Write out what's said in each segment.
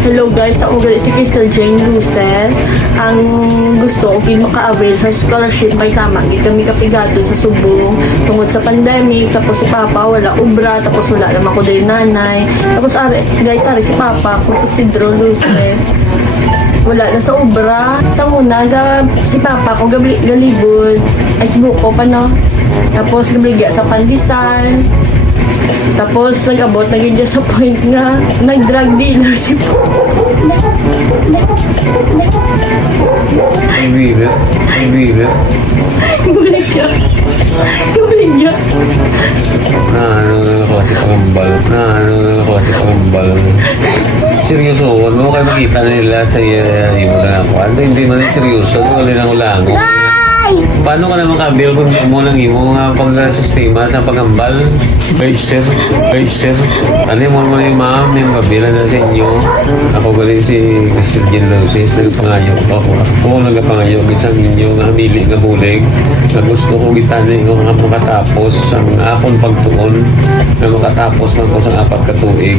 Hello guys, ako gali si Crystal Jane Luces. Ang gusto ko maka-avail sa scholarship may tama. Hindi kami kapigato sa Subong tungod sa pandemic. Tapos si Papa wala ubra. Tapos wala naman ko din nanay. Tapos guys, si Papa ko si Sidro Luces. Wala na sa ubra. Sa muna, si Papa ko galibod. Ay, sibuk ko pa no. Tapos nabigya sa Pandisan. Tapos nag-abot na yun sa point nga nag-drug dealer si Papa. Ang bibir. Gulik niya. Ano klase pangambal. Seryoso, huwag mo kayo makita nila sa iyo na ako. Ano, hindi man seryoso. Ito ka lang ulang. Paano ka naman kabil kung mo lang imo nga pag-sistema sa pagambal? Kaiser. Ano yung ma'am, yung kabilan na sa inyo? Ako galing si Christian Luces, nagpangayo ko ako. Ako nagpangayo sa inyo nga hamili nga bulig. Na gusto ko gitanin ko nga makatapos ang akong pagtuon na makatapos man ko sa 4 ka tuig.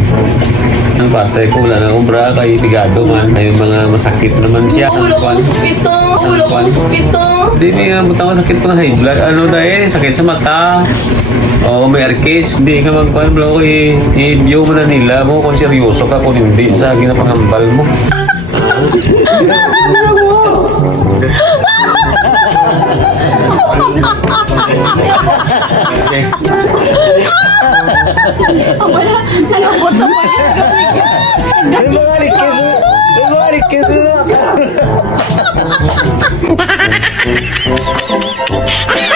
Ang patay ko wala na ubra kay pigado man. Ay mga masakit naman siya. Ulo ko pito. Hindi nga butang sakit pang high blood. Ano dahil sakit sa mata. O may arkis. Hindi ka magkuhan bro ko i-view mo na nila mo kung seryoso ka kung hindi sa ginapangambal mo. Ang wala, nangabot sa mga May mga rikis na.